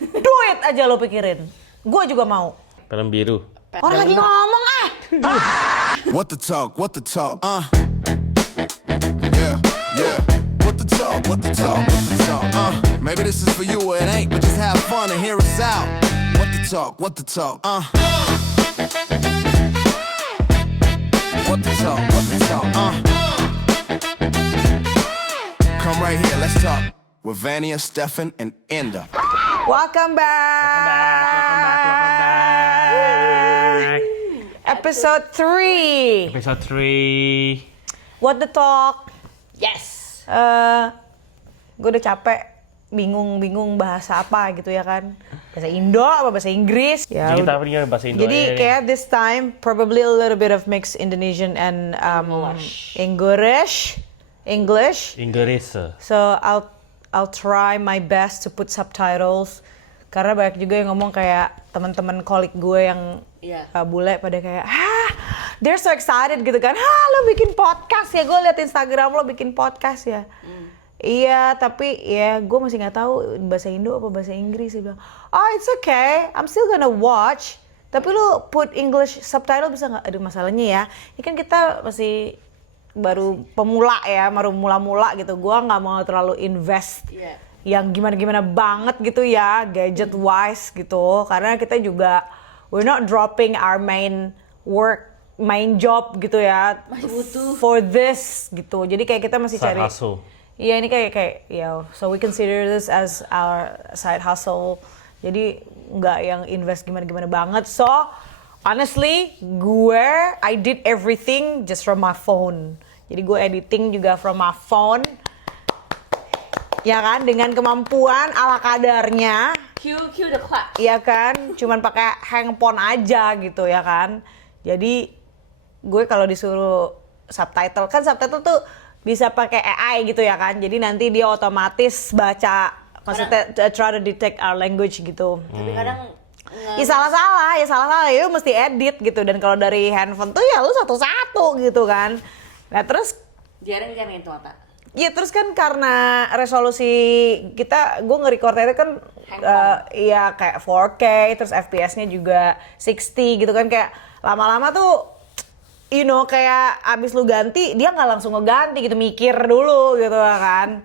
Duit aja lo pikirin. Gue juga mau. Film biru. Orang lagi ngomong What the talk? What the talk? Yeah, yeah. What the talk? What the talk? What the talk? Maybe this is for you or it ain't, but just have fun and hear us out. What the talk? What the talk? What the talk? What the talk? Come right here, let's talk with Vania, Stefan, and Enda. Welcome back. Episode 3. Episode 3. What the talk? Yes. Gue udah capek, bingung bahasa apa gitu ya kan. Bahasa Indo apa bahasa Inggris? Ya. Jadi kita punya bahasa Indo. Jadi kayak this time probably a little bit of mixed Indonesian and English. So I'll try my best to put subtitles. Karena banyak juga yang ngomong kayak teman-teman kolik gue yang bule pada kayak, they're so excited gitu kan. Lo bikin podcast ya? Gue liat Instagram lo bikin podcast ya. Iya, tapi ya gue masih nggak tahu bahasa Indo apa bahasa Inggris. Dia bilang, it's okay, I'm still gonna watch. Tapi lu put English subtitle bisa nggak? Aduh, masalahnya ya, ini kan kita masih baru pemula ya, baru mula-mula gitu. Gue nggak mau terlalu invest yang gimana-gimana banget gitu ya, gadget wise gitu. Karena kita juga we're not dropping our main job gitu ya, for this gitu. Jadi kayak kita masih side cari. hustle. Iya, ini kayak ya, so we consider this as our side hustle. Jadi nggak yang invest gimana-gimana banget. So honestly, I did everything just from my phone. Jadi gue editing juga from my phone. Ya kan, dengan kemampuan ala kadarnya. Cue the clap. Iya kan, cuman pakai handphone aja gitu ya kan. Jadi gue kalau disuruh subtitle tuh bisa pakai AI gitu ya kan. Jadi nanti dia otomatis baca, maksudnya try to detect our language gitu. Tapi kadang Ya salah-salah, ya mesti edit gitu. Dan kalau dari handphone tuh ya lu satu-satu gitu kan. Nah terus jarang kan itu mata. ya terus kan karena resolusi kita, gue nge-recordnya kan ya kayak 4K, terus FPS-nya juga 60 gitu kan. Kayak lama-lama tuh kayak abis lu ganti, dia nggak langsung ngeganti gitu, mikir dulu gitu kan.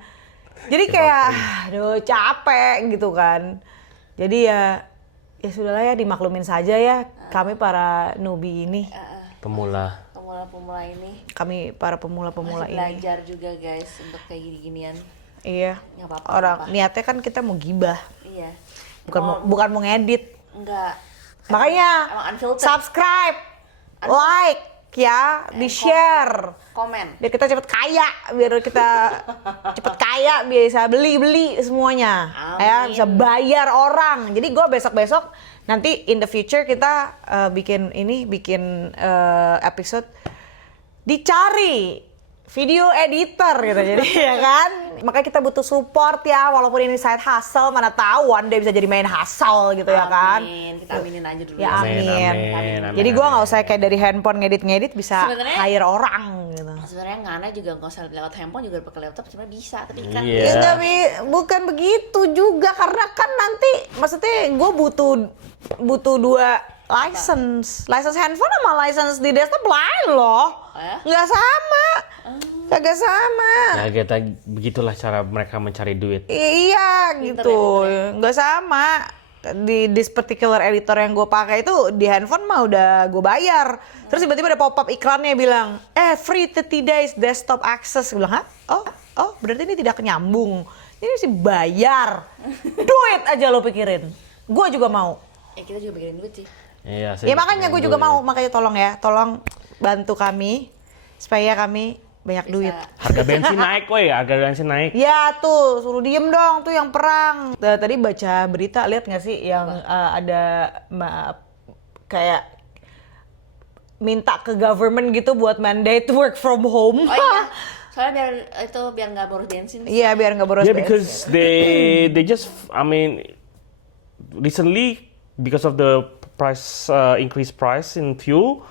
Jadi kayak, aduh capek gitu kan. Jadi ya sudahlah ya, dimaklumin saja ya kami para newbie ini. Pemula ini. Kami para pemula-pemula ini. Belajar juga guys untuk kayak gini-ginian. Iya. Nggak apa-apa. Orang niatnya kan kita mau gibah. Iya. Bukan mau ngedit. Enggak. Makanya Emang unfiltered. subscribe, like ya, di-share. Komen. Biar kita cepet kaya, biar bisa beli semuanya. Amin. Ya, bisa bayar orang. Jadi gue besok nanti in the future kita bikin episode dicari video editor gitu. Jadi ya kan, makanya kita butuh support ya, walaupun ini side hustle, mana tahu Anda bisa jadi main hustle gitu ya kan. Amin, kita aminin aja dulu. Ya amin. Amin. Jadi gue nggak usah kayak dari handphone ngedit bisa Sebenarnya- hire orang gitu. Sebenarnya Ngana juga nggak usah lewat handphone, juga pakai laptop sebenarnya bisa, tapi kan Iya. Ya tapi bukan begitu juga, karena kan nanti maksudnya gue butuh 2 license handphone sama license di desktop lain loh. Nggak sama. Kagak sama. Ya kita begitulah cara mereka mencari duit. Iya gitu, nggak sama. Di this particular editor yang gue pakai itu di handphone mah udah gue bayar. Terus tiba-tiba ada pop-up iklannya bilang, free 30 days desktop access. Gue bilang, oh berarti ini tidak nyambung. Ini mesti bayar. Duit aja lo pikirin. Gue juga mau. kita juga bikin duit sih. Iya. Ya makanya gue juga mau, makanya tolong bantu kami supaya kami banyak duit. Harga bensin naik, Ya tuh, suruh diem dong tuh yang perang. Tadi baca berita, lihat nggak sih yang ada kayak minta ke government gitu buat mandate work from home. Oh iya, soalnya biar nggak boros bensin. Iya, biar nggak boros bensin. because they just, recently because of the increased price in fuel,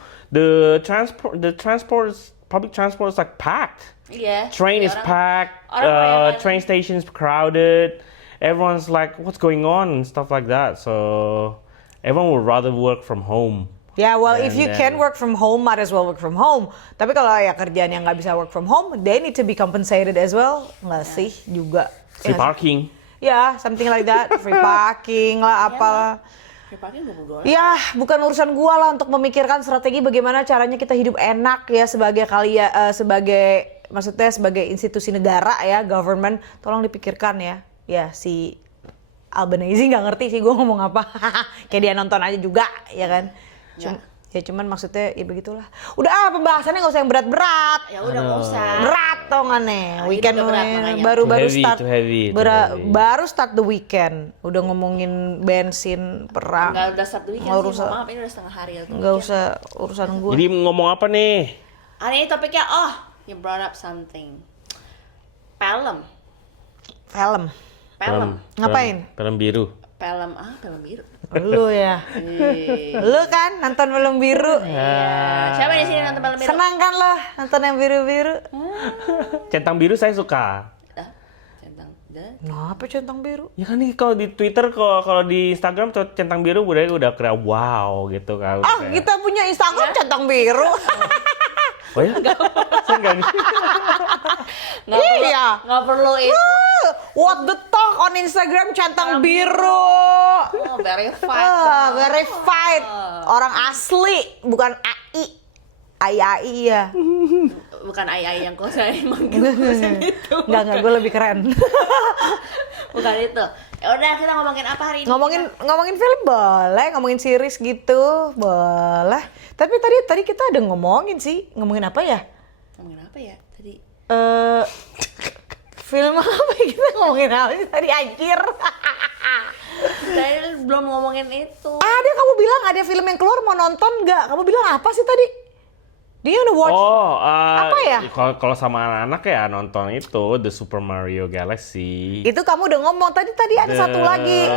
public transport is like packed. Iya. Train is packed, orang train station is crowded, everyone's like, what's going on and stuff like that. So everyone would rather work from home. Yeah, well, if And you can work from home, might as well work from home. Tapi kalau ya kerjaan yang nggak bisa work from home, they need to be compensated as well. Nggak sih juga. Free Ya, parking. ya, something like that. Free parking lah, apalah. Free parking $20. Ya, bukan urusan gua lah untuk memikirkan strategi bagaimana caranya kita hidup enak ya sebagai maksudnya sebagai institusi negara ya, government, tolong dipikirkan ya. Ya, si Albanese nggak ngerti sih gua ngomong apa. Kayak dia nonton aja juga, ya kan? Cuman maksudnya ya begitulah. Udah pembahasannya nggak usah yang berat-berat. Ya udah nggak usah. Berat tau nggak nih? Weekend udah berat makanya. baru Too start. heavy. Baru start the weekend. Udah ngomongin bensin, perang. Nggak udah satu weekend Nggak sih, usah. maaf ini udah setengah hari. Nggak usah urusan gue. Jadi ngomong apa nih? Hari ini topiknya, you brought up something. Film. Ngapain? Film biru. Film biru. Lu ya. Lu kan nonton film biru. Iya. Siapa di sini nonton film biru? Senang kan lo nonton yang biru-biru? Centang biru saya suka. Centang. Kenapa centang biru? Ya kan nih kalau di Twitter, kalau di Instagram centang biru udah kira wow gitu kan. Kayak- Kita punya Instagram centang biru. Oh ya? Saya enggak nih. Iya. Nggak perlu itu. What the talk on Instagram centang biru. Verified. Verified. Orang asli, bukan AI. AI ya. Bukan AI yang kau saya manggil itu. Enggak, gue lebih keren. Bukan itu. Ya udah, kita ngomongin apa hari ini? Ngomongin film boleh, ngomongin series gitu boleh. Tapi tadi kita ada ngomongin sih, ngomongin apa ya? Ngomongin apa ya tadi? Film apa ya? Kita ngomongin apa sih tadi anjir? Saya belum ngomongin itu. Ada, kamu bilang ada film yang keluar mau nonton nggak? Kamu bilang apa sih tadi? Do you wanna watch? Apa ya? Kalau sama anak-anak ya nonton itu The Super Mario Galaxy. Itu kamu udah ngomong tadi ada satu lagi.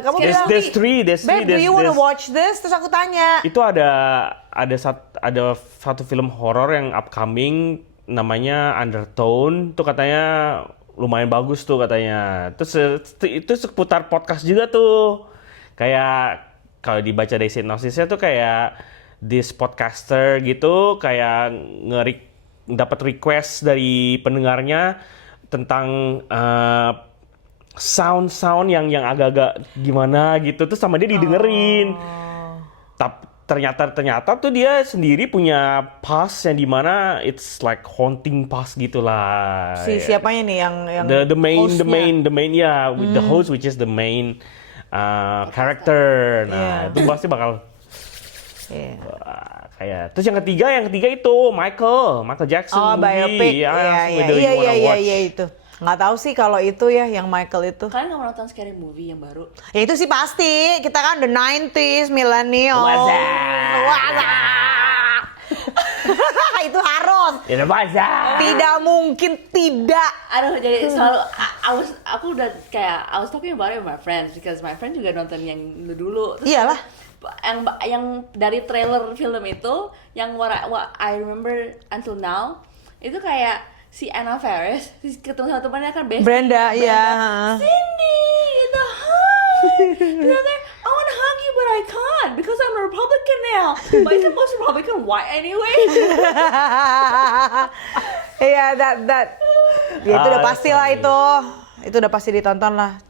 Kamu bilang, There's three. Babe, do you wanna watch this? Terus aku tanya. Itu ada satu film horor yang upcoming namanya Undertone, tuh katanya lumayan bagus tuh katanya. Terus itu seputar podcast juga tuh. Kayak kalau dibaca dari sinopsisnya tuh kayak this podcaster gitu kayak dapat request dari pendengarnya tentang sound yang agak-agak gimana gitu, terus sama dia didengerin. Tapi ternyata tuh dia sendiri punya past yang dimana it's like haunting past gitulah. Siapanya nih yang the hostnya? main ya, with the host which is the main character. Nah, itu pasti bakal kayak. Terus yang ketiga itu Michael Jackson movie. Biopic. Iya itu. Nggak tahu sih kalau itu ya yang Michael itu. Kalian nggak mau nonton Scary Movie yang baru? Ya itu sih pasti. Kita kan the 90s millennial. Itu harus. Tidak mungkin tidak. Aduh, jadi selalu aku udah kayak I was talking about it with my friends because my friend juga nonton yang dulu. Terus Iyalah. Yang dari trailer film itu, yang what I remember until now, itu kayak si Anna Faris ketemu sama temannya kan Brenda, iya. Cindy, itu hi. Terus I wanna hug you but I can't because I'm a Republican now. But is the most Republican white anyway? Iya, that. Ya itu udah pasti lah itu. Itu udah pasti ditonton lah.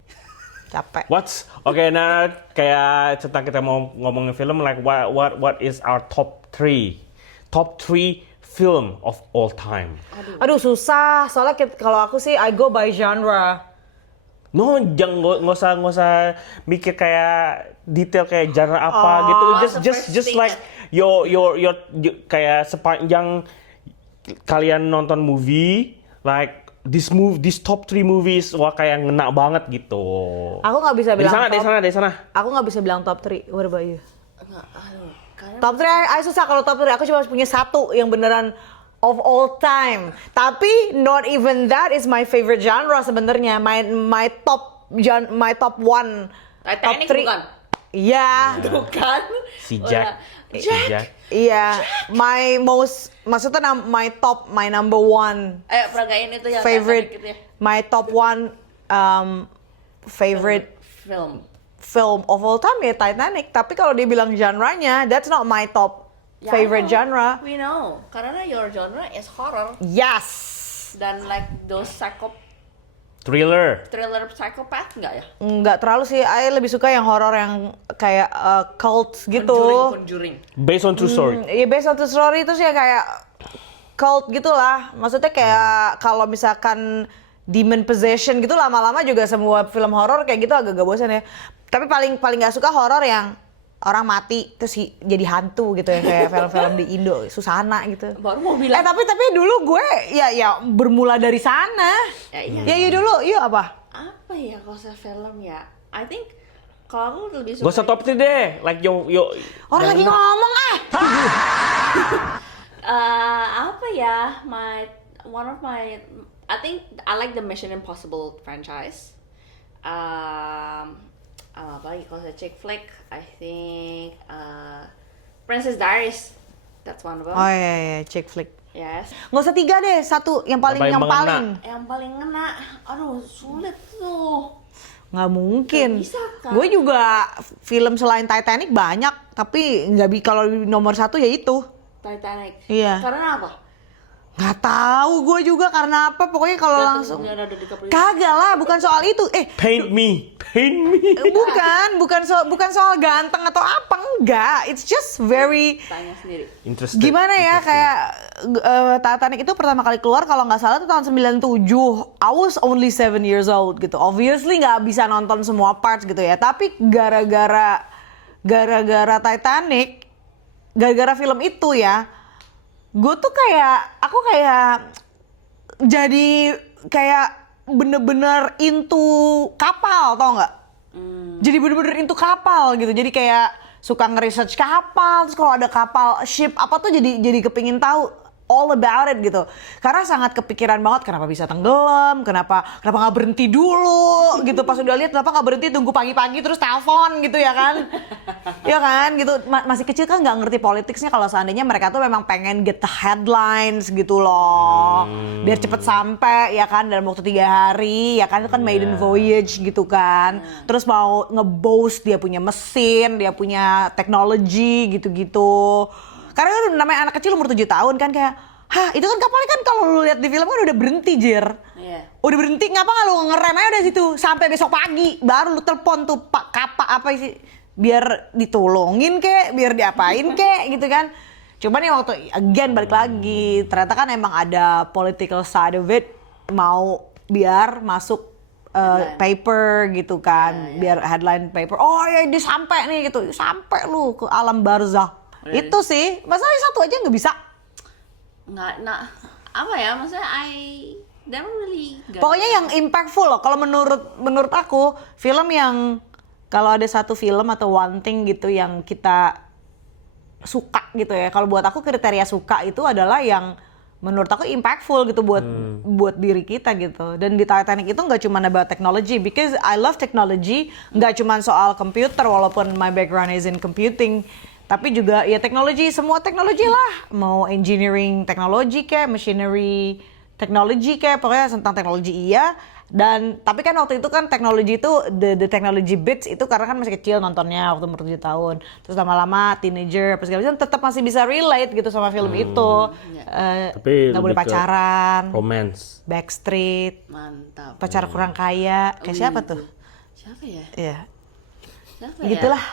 Capek. Oke, nah kayak tentang kita mau ngomongin film, like what is our top 3 film of all time? Aduh susah. Soalnya kalau aku sih I go by genre. No, nggak usah mikir kayak detail kayak genre apa gitu. Just like your kayak sepanjang kalian nonton movie, like this top 3 movies wah kayak ngena banget gitu. Aku nggak bisa bilang dari sana. Aku nggak bisa bilang top 3. What about you? Karena Top 3 susah kalau top 3. Aku cuma punya satu yang beneran of all time. Tapi not even that is my favorite genre sebenarnya. My top 1 Titanic top 3. bukan? Iya. Bukan. Si Jack. Iya, maksudnya my number 1 Peragain itu yang favorite, Titanic gitu ya. my top 1 favorite film of all time ya Titanic. Tapi kalau dia bilang genre-nya, that's not my top favorite genre. We know, karena your genre is horror. Yes. Dan like those Thriller psychopath nggak ya? Nggak terlalu sih, I lebih suka yang horor yang kayak cult gitu. Conjuring. based on true story. Iya, based on true story itu sih ya kayak cult gitulah. Maksudnya kayak kalau misalkan demon possession gitu lama-lama juga semua film horor kayak gitu agak-agak bosan ya. Tapi paling nggak suka horor yang orang mati terus jadi hantu gitu ya kayak film-film di Indo, Susana gitu. Baru mau bilang. Tapi dulu gue ya bermula dari sana. Ya dulu, yuk apa? Apa ya kalau saya film ya? I think kalau aku lebih Gak suka. usah top 3 deh, like yo. Orang lagi ngomong Apa ya? I think I like the Mission Impossible franchise. Apa lagi kalau saya chick flick, I think Princess Diaries. That's one of them. Oh iya, chick flick. Yes. Nggak usah 3 deh, satu yang paling Yang paling Yang paling ngena, aduh sulit tuh. nggak mungkin. Nggak bisa, kan? Gue juga film selain Titanic banyak, tapi nggak kalau nomor 1 ya itu. Titanic. Iya. Karena apa? Nggak tahu gue juga karena apa. Pokoknya kalau langsung Leonardo DiCaprio. kagak lah, bukan soal itu. Paint me. Bukan soal ganteng atau apa, enggak. It's just very Tanya sendiri. Interesting. gimana ya kayak Titanic itu pertama kali keluar kalau nggak salah itu tahun 97. I was only 7 years old gitu. Obviously nggak bisa nonton semua parts gitu ya. Tapi gara-gara Titanic, gara-gara film itu ya, gue tuh aku jadi kayak bener-bener into kapal, tau nggak? Jadi bener-bener into kapal gitu. Jadi kayak suka nge-research kapal, terus kalau ada kapal ship apa tuh jadi kepingin tahu all about it gitu. Karena sangat kepikiran banget kenapa bisa tenggelam, kenapa nggak berhenti dulu gitu. Pas udah lihat kenapa nggak berhenti, tunggu pagi-pagi terus telepon gitu ya kan? Ya kan gitu. Masih kecil kan nggak ngerti politiknya, kalau seandainya mereka tuh memang pengen get the headlines gitu loh. Biar cepet sampai ya kan dalam waktu 3 hari ya kan, itu kan maiden voyage gitu kan. Terus mau nge-boast dia punya mesin, dia punya teknologi gitu-gitu. Karena kan namanya anak kecil umur 7 tahun kan kayak, hah itu kan kapalnya kan kalau lu lihat di film kan udah berhenti Jir. Iya. Udah berhenti, ngapa nggak lu ngerem aja dari situ sampai besok pagi baru lu telepon tuh Pak Kapak apa sih biar ditolongin kek, biar diapain kek gitu kan. Cuman ya waktu again balik lagi ternyata kan emang ada political side of it, mau biar masuk paper gitu kan, biar headline paper. Oh ya dia sampai nih gitu, sampai lu ke alam barzah. Itu sih, masalahnya satu aja nggak bisa. Nggak, apa ya, maksudnya never really Pokoknya yang impactful loh. Kalau menurut aku, film yang kalau ada satu film atau one thing gitu yang kita suka gitu ya. Kalau buat aku kriteria suka itu adalah yang menurut aku impactful gitu buat diri kita gitu. Dan di Titanic itu nggak cuma about technology, because I love technology. Nggak cuma soal komputer, walaupun my background is in computing. Tapi juga ya teknologi, semua teknologi lah. Mau engineering teknologi kayak, machinery teknologi kayak, pokoknya tentang teknologi iya. Dan tapi kan waktu itu kan teknologi itu the technology bits itu karena kan masih kecil nontonnya waktu umur 7 tahun. Terus lama-lama teenager apa segala macam tetap masih bisa relate gitu sama film itu. Tapi nggak boleh lebih ke pacaran, romance. backstreet, mantap. pacar kurang kaya, kayak siapa tuh? Siapa ya? Iya. Siapa Gitulah.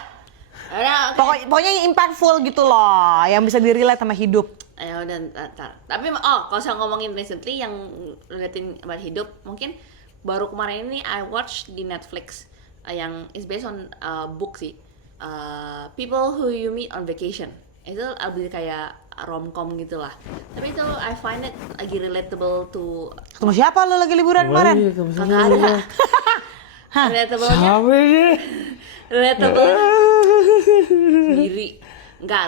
Ya? Pokoknya yang impactful gitu loh, yang bisa di-relate sama hidup. Ya udah, ntar. Tapi kalau saya ngomongin recently yang relating about hidup, mungkin baru kemarin ini I watch di Netflix yang is based on book sih. People Who You Meet on Vacation. Itu lebih kayak romcom gitu lah. Tapi itu I find it lagi relatable to. Ketemu siapa lo lagi liburan kemarin? Kagak ada. Relatable-nya. Relatable sendiri. Enggak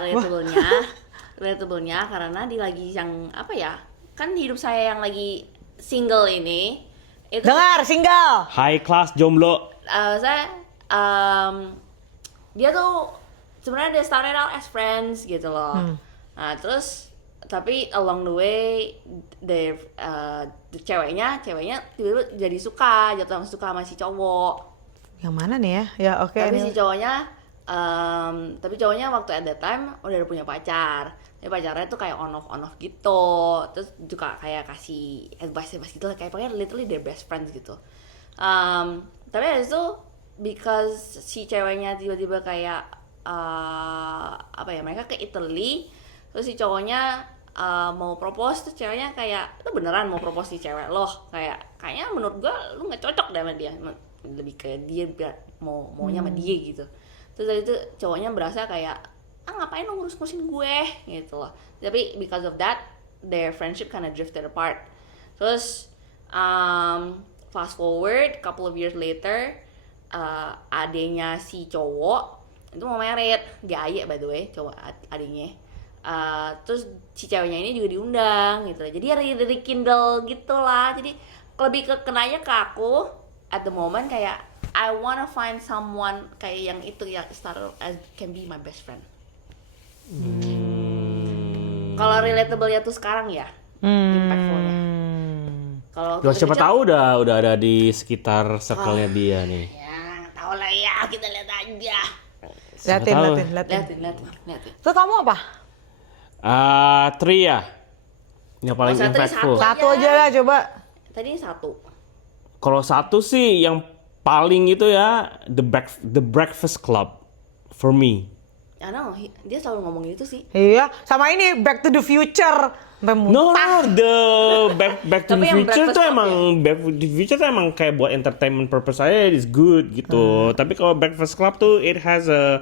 relatable-nya karena dia lagi yang apa ya? Kan hidup saya yang lagi single ini itu Dengar, single. High class jomblo. Dia tuh sebenarnya dia started out as friends gitu loh. Nah, terus tapi along the way ceweknya tiba-tiba jadi suka, jatuh suka sama si cowok. Yang mana nih ya? Ya oke. Tapi ini- si cowoknya, tapi cowoknya waktu at that time udah punya pacar. Tapi pacarnya tuh kayak on off gitu. Terus juga kayak kasih advice gitu lah, kayak pokoknya literally their best friends gitu. Tapi habis itu because si ceweknya tiba-tiba kayak apa ya, mereka ke Italy, terus si cowoknya mau propose, terus ceweknya kayak lu beneran mau propose si cewek lo, kayaknya menurut gua lu nggak cocok deh sama dia, lebih kayak dia maunya sama dia gitu. Terus dari itu cowoknya berasa kayak ngapain lu ngurusin gue gitu loh. Tapi because of that their friendship kind of drifted apart. Terus fast forward couple of years later, adenya si cowok itu mau married, dia Aye by the way, cowok adiknya. Terus si ceweknya ini juga diundang gitu. Jadi rekindle gitu lah. Jadi lebih kenanya ke aku at the moment kayak I wanna find someone kayak yang itu, yang started as can be my best friend. Kalau relatable ya tuh sekarang ya, impactfulnya. Kalau Siapa tahu udah ada di sekitar circle-nya dia nih. ya nggak tahu lah ya, kita lihat aja. Liatin. Liatin. Terus kamu apa? Tri ya, yang paling satu impactful. Satu aja lah coba. Tadi satu. Kalau satu sih yang paling itu ya The Breakfast Club for me. I don't know, dia selalu ngomong gitu sih. Iya, sama ini Back to the Future. Sampai No, muntah. the Back to the Tapi yang Future Breakfast tuh Club emang Back to the Future tuh emang kayak buat entertainment purpose saya is good gitu. Tapi kalau Breakfast Club tuh it has a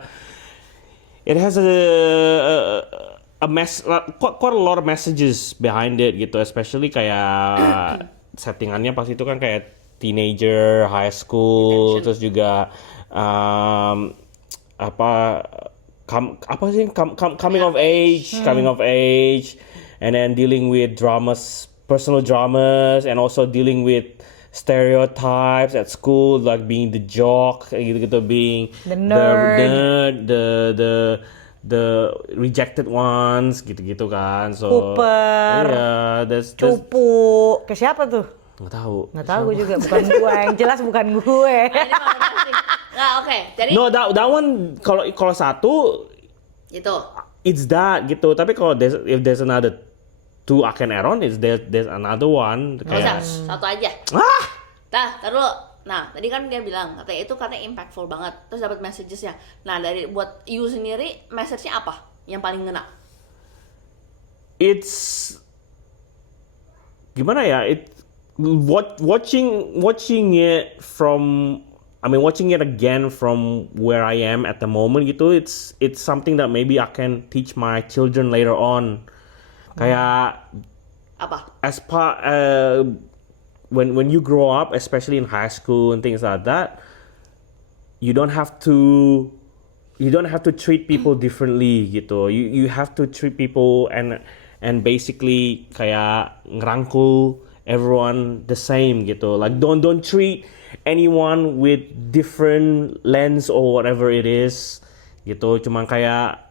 quite a lot of messages behind it gitu, especially kayak settingannya pas itu kan kayak teenager, high school, Detention. terus juga coming of age, and then dealing with personal dramas, and also dealing with stereotypes at school, like being the jock, kayak gitu, being The nerd. the rejected ones, gitu kan. So Cooper. yeah, there's Cupu. Ke siapa tuh? nggak tahu. Nggak tahu gue juga, bukan gue. Yang jelas bukan gue. Nah, ini mau ngasih. Nggak, oke. Jadi No, that one kalau satu itu. it's that gitu. Tapi kalau if there's another two I can add on, there's another one Nggak usah, kayak satu aja. ah Tar dulu. Nah, tadi kan dia bilang katanya itu katanya impactful banget. Terus dapat messages-nya. Nah, dari buat you sendiri, message-nya apa yang paling ngena? it's gimana ya, watching it watching it again from where I am at the moment gitu, it's something that maybe I can teach my children later on. Kayak Apa? as part when you grow up, especially in high school and things like that, you don't have to treat people differently gitu. You have to treat people and basically kayak ngerangkul everyone the same gitu. Like don't treat anyone with different lens or whatever it is gitu. Cuma kayak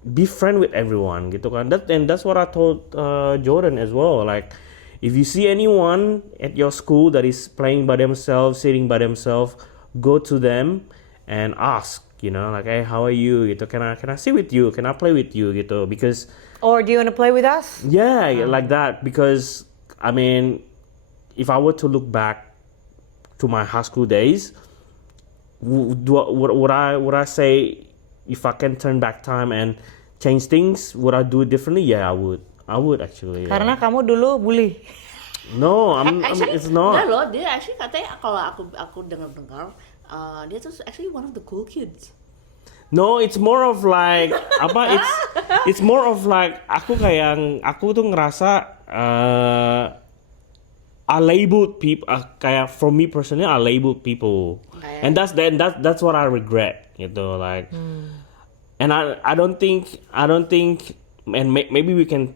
be friend with everyone gitu kan. That's what I told Jordan as well. Like if you see anyone at your school that is playing by themselves, sitting by themselves, go to them and ask, like, hey, how are you? Gitu. Can I sit with you? Can I play with you? Gitu. Because Or do you want to play with us? yeah, like that. Because if I were to look back to my high school days, would I say if I can turn back time and change things, would I do it differently? Yeah, I would actually. Yeah. Karena kamu dulu bully. No, Actually, it's not. enggak loh, dia actually katanya kalau aku dengar dia tuh actually one of the cool kids. No, it's more of like it's more of like aku tuh ngerasa I labeled people kayak for me personally I labeled people. And that's what I regret gitu, like. And I don't think and maybe we can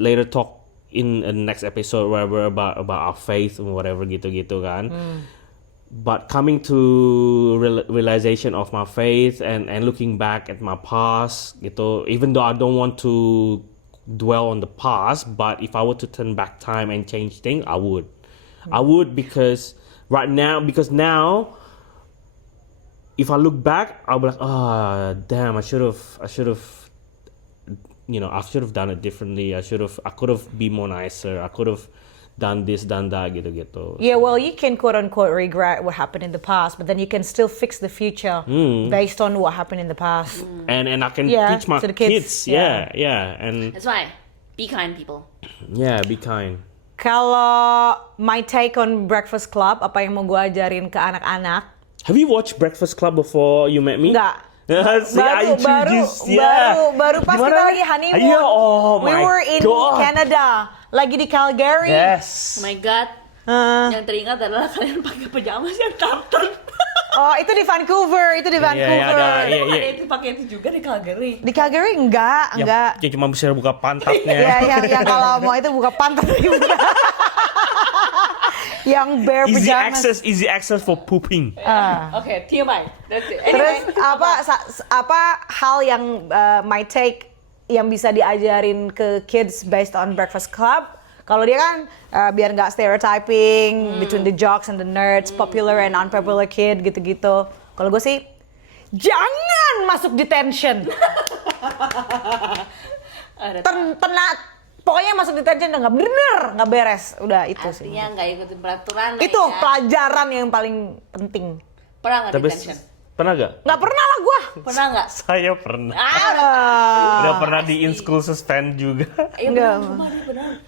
later talk in the next episode whatever about our faith and whatever gitu kan. But coming to realization of my faith and looking back at my past gitu, even though I don't want to dwell on the past, but if I were to turn back time and change things, I would. I would because now if I look back, I'll be like, oh damn, I should have I should have done it differently. I could have been more nicer. I could have done this, done that, gitu. Yeah, well, you can quote unquote regret what happened in the past, but then you can still fix the future based on what happened in the past. And I can Yeah, teach my to the kids. Yeah, and That's why. Be kind, people. yeah, be kind. Kalau my take on Breakfast Club, apa yang mau gue ajarin ke anak-anak? Have you watched Breakfast Club before you met me? Enggak. See, I introduced, yeah. baru pas Gimana? kita lagi honeymoon. Iya, oh We my were in God. Canada, lagi di Calgary. Yes. Oh my god. Yang teringat adalah kalian pakai pajamas yang tartan. Oh, itu di Vancouver, ada, iya. Ada itu pakai itu juga di Calgary. Di Calgary enggak. Yang cuma bisa buka pantatnya. Ya, yang kalau mau itu buka pantat buka. Yang bare pajamas. Easy access for pooping. Oke, TMI. That's it. Terus apa hal yang my take yang bisa diajarin ke kids based on Breakfast Club? Kalau dia kan biar nggak stereotyping between the jocks and the nerds, popular and unpopular kid gitu-gitu. Kalau gue sih jangan masuk detention. Pokoknya masuk detention udah nggak bener, nggak beres. Udah itu sih. Artinya nggak ikutin peraturan. Itu ya. pelajaran yang paling penting. Pernah nggak Tapi detention? pernah gak? Nggak pernah lah gue. Pernah nggak? Saya pernah. Ah, Udah pernah di in school suspend juga. iya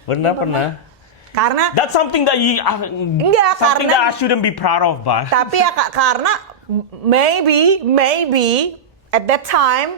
Enggak. pernah. Karena That's something that Enggak, something karena- that I shouldn't be proud of, but tapi ya karena maybe at that time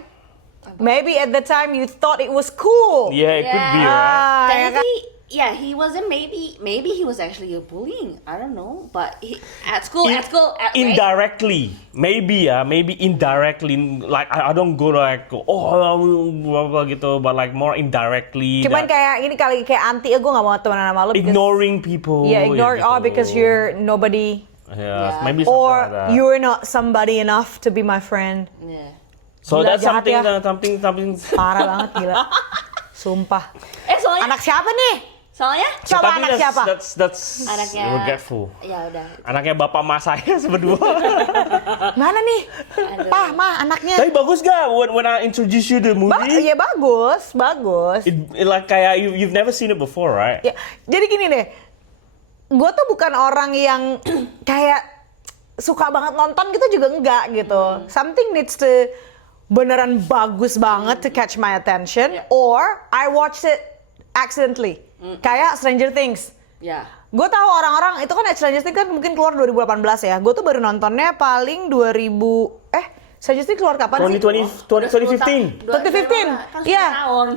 you thought it was cool. yeah, it could be, right? Ya kan? Technically, yeah, he wasn't. Maybe he was actually a bullying. I don't know, but at school, right? Indirectly, maybe indirectly. Like I don't go like blah blah gitu, but like more indirectly. Cuman kayak ini kali kayak anti gue nggak mau temenan sama lo. Ignoring people. Yeah, ignore gitu. because you're nobody Yeah, Yeah. maybe something or like that. you're not somebody enough to be my friend. Yeah. So Gila, that's jahat something. Parah banget gila. Sumpah. Soalnya, Anak siapa nih? So, Coba tapi anak siapa? That's Anaknya- regretful. Ya udah. Anaknya bapak emak saya berdua. Mana nih? Aduh. Pah, Ma, anaknya. Tapi bagus gak when I introduce you the movie? Iya bagus. It like kayak you've never seen it before, right? Ya, jadi gini deh, gue tuh bukan orang yang kayak suka banget nonton gitu juga enggak gitu. Something needs to beneran bagus banget to catch my attention, or I watched it accidentally. Kayak Stranger Things. Ya. Gue tahu orang-orang itu kan Stranger Things kan mungkin keluar 2018 ya. Gue tuh baru nontonnya paling Stranger Things keluar kapan sih? 2015. 2015. Iya.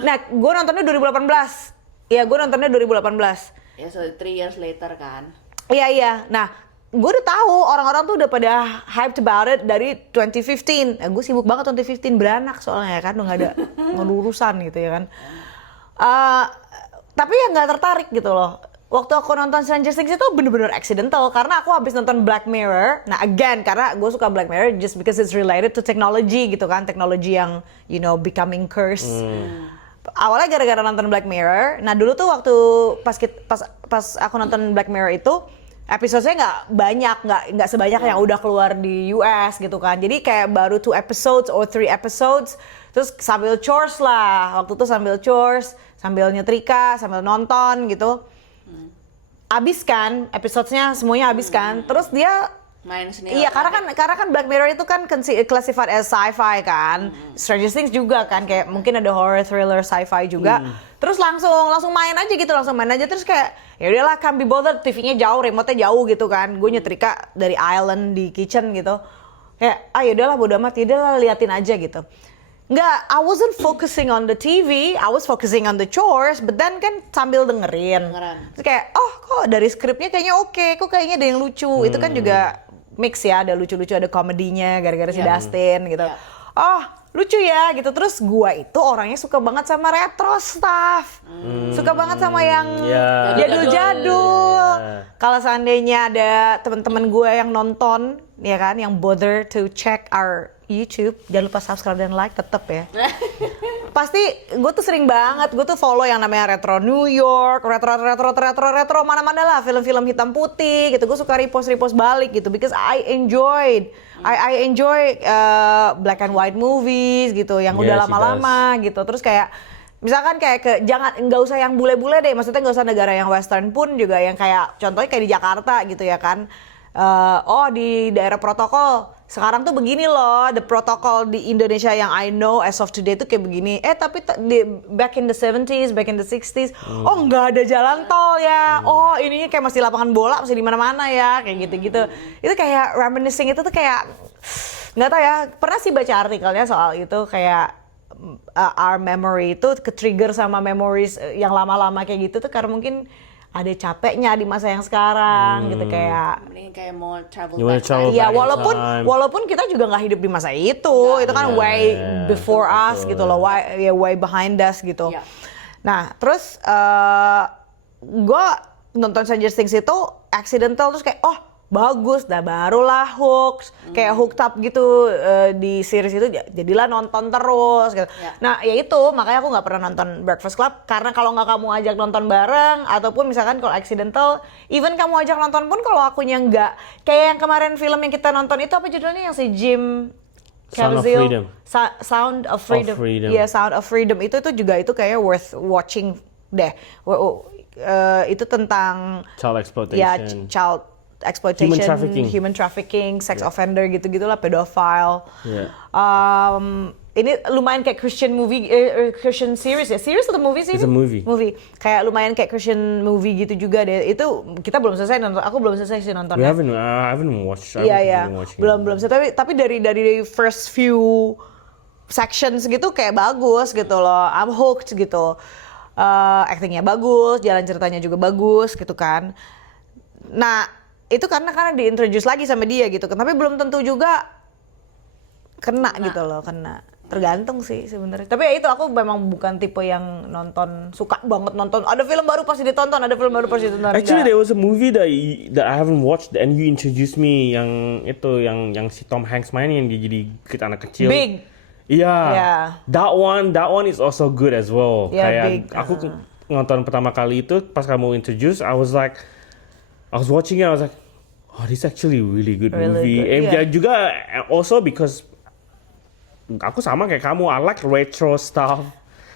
Nah, gue nontonnya 2018. Iya, gue nontonnya 2018. Ya, so 3 years later kan. Iya. Nah, gue udah tahu orang-orang tuh udah pada hyped about it dari 2015. Gue sibuk banget 2015, beranak soalnya ya kan, udah nggak ada urusan gitu ya kan. Tapi ya nggak tertarik gitu loh. Waktu aku nonton Stranger Things itu bener-bener accidental karena aku habis nonton Black Mirror. Nah again, karena gue suka Black Mirror just because it's related to technology gitu kan, teknologi yang becoming cursed. Awalnya gara-gara nonton Black Mirror. Nah dulu tuh waktu pas aku nonton Black Mirror itu episode-nya nggak banyak, nggak sebanyak yang udah keluar di US gitu kan. Jadi kayak baru 2 episodes or 3 episodes. Terus sambil chores lah, waktu itu sambil chores, sambil nyetrika, sambil nonton gitu. Abis kan, episodenya semuanya abis kan. Terus dia Main sendiri. iya, karena kan Black Mirror itu kan classified as sci-fi kan. Stranger Things juga kan, kayak mungkin ada horror, thriller, sci-fi juga. Terus langsung main aja gitu, terus kayak ya udahlah, can't be bothered, TV-nya jauh, remote-nya jauh gitu kan. Gue nyetrika dari island di kitchen gitu. Kayak ya udahlah bodo amat, yaudah liatin aja gitu. Nggak, I wasn't focusing on the TV, I was focusing on the chores, but then kan sambil dengerin. Terus kayak, kok dari skripnya kayaknya oke, kok kayaknya ada yang lucu. Itu kan juga mix ya, ada lucu-lucu, ada komedinya gara-gara si Dustin gitu. Oh, lucu ya gitu. Terus gua itu orangnya suka banget sama retro stuff. Suka banget sama yang jadul-jadul. Kalau seandainya ada teman-teman gue yang nonton, ya kan, yang bother to check our YouTube, jangan lupa subscribe dan like tetep ya. Pasti gue tuh sering banget, gue tuh follow yang namanya Retro New York, retro mana-mana lah, film-film hitam putih gitu. Gue suka repost balik gitu, because I enjoy black and white movies gitu, yang udah lama-lama gitu. Terus kayak misalkan kayak nggak usah yang bule-bule deh, maksudnya nggak usah negara yang western pun juga, yang kayak contohnya kayak di Jakarta gitu ya kan. Di daerah protokol sekarang tuh begini loh, the protocol di Indonesia yang I know as of today tuh kayak begini. Tapi back in the 70s, back in the 60s, nggak ada jalan tol ya. Ininya kayak masih lapangan bola, masih di mana-mana ya, kayak gitu-gitu. Itu kayak reminiscing itu tuh kayak nggak tahu ya. Pernah sih baca artikelnya soal itu, kayak our memory itu ke-trigger sama memories yang lama-lama kayak gitu tuh karena mungkin ada capeknya di masa yang sekarang gitu, kayak mau travel back. Iya, walaupun kita juga nggak hidup di masa itu kan way before us gitu loh, way behind us gitu. Nah, terus gue nonton Stranger Things itu accidental, terus kayak bagus, dah barulah kayak hooked up gitu di series itu, jadilah nonton terus gitu. Nah ya itu makanya aku nggak pernah nonton Breakfast Club, karena kalau nggak kamu ajak nonton bareng, ataupun misalkan kalau accidental, even kamu ajak nonton pun kalau akunya nggak, kayak yang kemarin film yang kita nonton itu apa judulnya, yang si Jim Caviezel, Sound of Freedom. Iya, Sound of Freedom itu juga itu kayaknya worth watching deh. Itu tentang child exploitation. Ya, child exploitation, human trafficking, sex offender gitu-gitulah, pedophile. Ini lumayan kayak Christian movie, Christian series ya. Series atau movie sih? It's a movie. Kayak lumayan kayak Christian movie gitu juga deh. Itu kita belum selesai nonton. Aku belum selesai sih nontonnya. I haven't watched. Iya. Belum selesai. Tapi dari first few sections gitu kayak bagus gitu loh. I'm hooked gitu. Actingnya bagus, jalan ceritanya juga bagus gitu kan. Nah, itu karena diintroduce lagi sama dia gitu, tapi belum tentu juga kena gitu loh, tergantung sih sebenarnya. Tapi ya itu, aku memang bukan tipe yang suka banget nonton ada film baru pasti ditonton, Actually there was a movie that I haven't watched and you introduced me, yang itu yang si Tom Hanks main, yang dia jadi anak kecil. Big. Yeah. That one is also good as well. Yeah, kayak aku nonton pertama kali itu pas kamu introduce, I was watching it, I was like, this is actually a really good movie. And juga also because aku sama kayak kamu, I like retro stuff.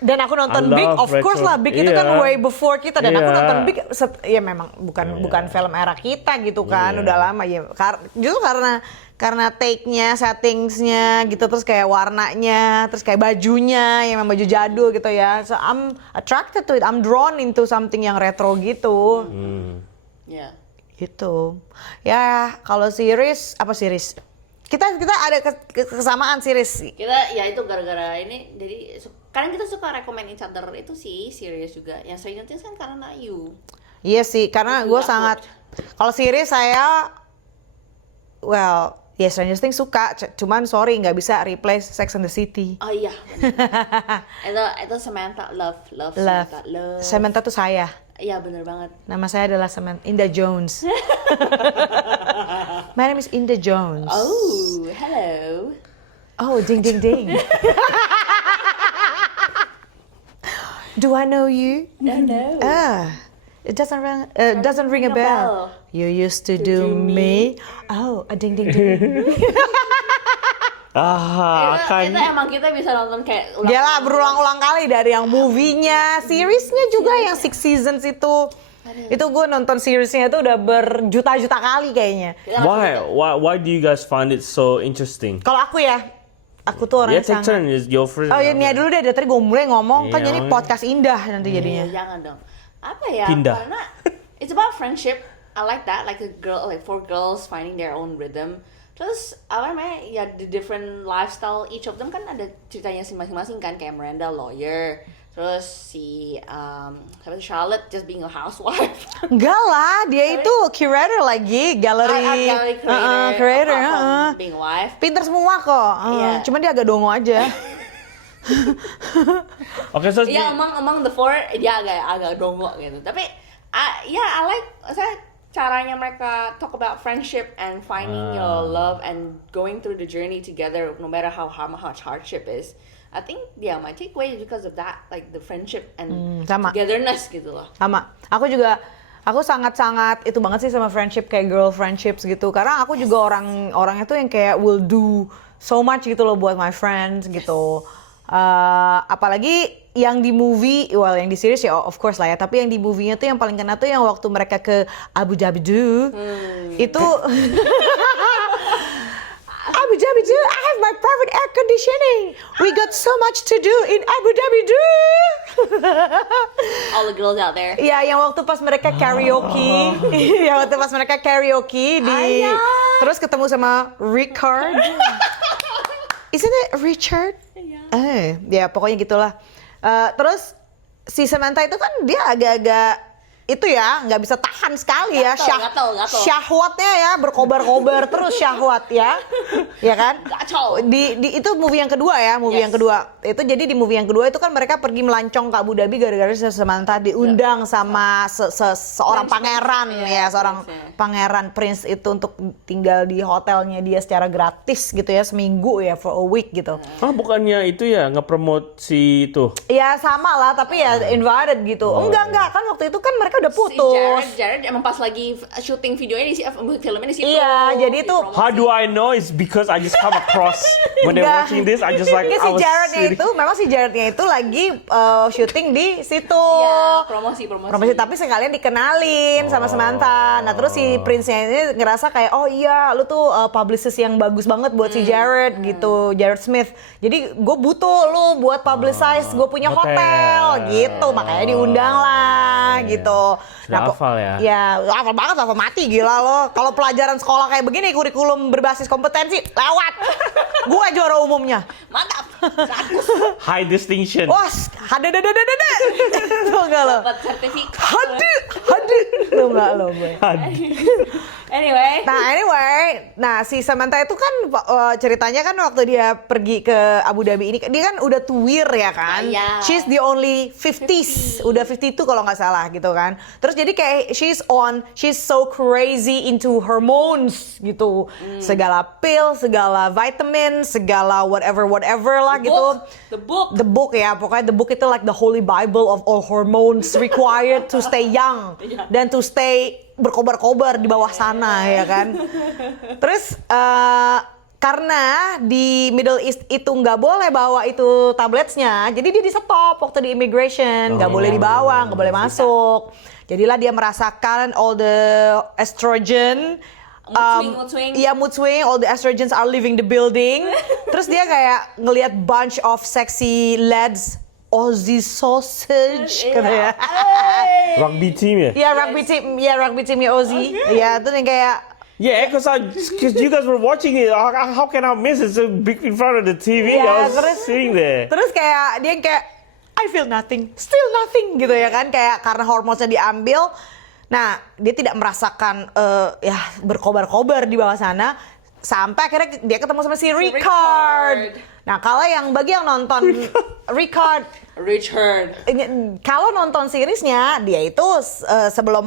Dan aku nonton Big, of course lah, Big itu kan way before kita. Dan aku nonton Big, ya memang bukan film era kita gitu kan, udah lama ya. Justru karena take-nya, settingsnya gitu, terus kayak warnanya, terus kayak bajunya, yang memang baju jadul gitu ya. So I'm attracted to it, I'm drawn into something yang retro gitu. Gitu. Ya, kalau series, apa series? Kita ada kesamaan series. Kita ya itu gara-gara ini, jadi kadang kita suka recommend each other itu sih, series juga. Yang Stranger Things kan karena you. Iya sih, karena gue sangat, kalau series saya, Stranger Things suka, cuman sorry nggak bisa replace Sex and the City. Oh iya, itu Samantha love. Samantha tuh saya. Iya benar banget. Nama saya adalah Samantha Indah Jones. My name is Indah Jones. Oh, hello. Oh, ding ding ding. Do I know you? No. It doesn't ring a bell. You used to do me. Oh, a ding ding ding. Itu emang kita bisa nonton kayak berulang-ulang kali, dari yang movie-nya, series-nya juga yang 6 seasons itu. Itu gue nonton seriesnya itu udah berjuta-juta kali kayaknya. Why do you guys find it so interesting? Kalau aku tuh orang take turn, is your friend. Oh ya, Nia dulu deh, dari tadi gue mulai ngomong, kan jadi podcast indah nanti jadinya. Jangan dong. Apa ya? Pindah. Karena it's about friendship. I like that, like four girls finding their own rhythm. Terus the different lifestyle, each of them kan ada ceritanya masing-masing kan, kayak Miranda lawyer, terus si Charlotte just being a housewife. Enggak lah, dia itu curator lagi, gallery creator, being wife. Pinter semua kok, cuman dia agak dongo aja. Okay, so among the four dia agak dongo gitu, tapi I like, caranya mereka talk about friendship and finding your love and going through the journey together, no matter how much hardship is. I think my takeaway is because of that, like the friendship and sama. togetherness gitu loh. Sama. Aku sangat-sangat itu banget sih sama friendship, kayak girl friendships gitu. Karena aku juga orangnya tuh yang kayak will do so much gitu loh buat my friends gitu. Apalagi yang di movie, yang di series ya of course lah ya. Tapi yang di movie-nya tuh yang paling kena tuh yang waktu mereka ke Abu Dhabi itu Abu Dhabi, I have my private air conditioning. We got so much to do in Abu Dhabi. All the girls out there. Iya, yang waktu pas mereka karaoke, terus ketemu sama Richard. Isn't it Richard? Ya pokoknya gitulah. Terus si Samantha itu kan dia agak-agak itu ya nggak bisa tahan sekali ya, gatel. syahwatnya ya berkobar-kobar terus syahwat ya kan. Di itu movie yang kedua ya, yang kedua itu. Jadi di movie yang kedua itu kan mereka pergi melancong ke Abu Dhabi gara-gara Samantha diundang sama seorang pangeran seorang pangeran prince itu untuk tinggal di hotelnya dia secara gratis gitu ya, seminggu ya, for a week gitu. Bukannya itu ya nge-promote si itu? Ya sama lah, tapi ya invited gitu. Enggak kan waktu itu kan mereka udah putus. Si Jared emang pas lagi syuting videonya di filmnya di situ. Iya, jadi itu how do I know? It's because I just come across when they're watching this. I just like si Jarednya itu lagi syuting di situ. Iya, promosi. Tapi sekalian dikenalin sama Samantha. Nah, terus si Prince-nya ini ngerasa kayak, oh iya, lu tuh publicist yang bagus banget buat si Jared gitu, Jared Smith. Jadi gue butuh lu buat publicize, gue punya hotel gitu, makanya diundang lah gitu. Sudah hafal ya? Ya, hafal banget, hafal mati, gila lo. Kalau pelajaran sekolah kayak begini, kurikulum berbasis kompetensi, lewat. Gue juara umumnya. Mantap. High distinction. Wah, hade. Tuh enggak lo. Dapat sertifikat. Hade. Tuh enggak lo, gue. Anyway, si Samantha itu kan ceritanya kan waktu dia pergi ke Abu Dhabi ini, dia kan udah tuir ya kan. She's the only 50s, udah 52 kalau nggak salah gitu kan. Terus jadi kayak she's so crazy into hormones gitu. Segala pill, segala vitamin, segala whatever lah gitu. The book ya, pokoknya the book itu like the holy bible of all hormones required to stay young dan to stay berkobar-kobar di bawah sana ya kan. Terus karena di Middle East itu nggak boleh bawa itu tabletsnya, jadi dia di stop waktu di immigration, nggak boleh dibawa, nggak boleh masuk. Jadilah dia merasakan all the estrogen, mood swing. Iya, mood swing, all the estrogens are leaving the building. Terus dia kayak ngelihat bunch of sexy lads, Aussie sausage katanya. Rugby team ya? Iya, rugby teamnya Aussie. Iya, itu yang kayak because you guys were watching it. How can I miss it? So big in front of the TV. I was sitting there. Terus kayak dia kayak I feel nothing, still nothing gitu ya kan, kayak karena hormonnya diambil. Nah, dia tidak merasakan berkobar-kobar di bawah sana sampai akhirnya dia ketemu sama si Richard. Nah, kalau bagi yang nonton Richard, kalau nonton seriesnya dia itu sebelum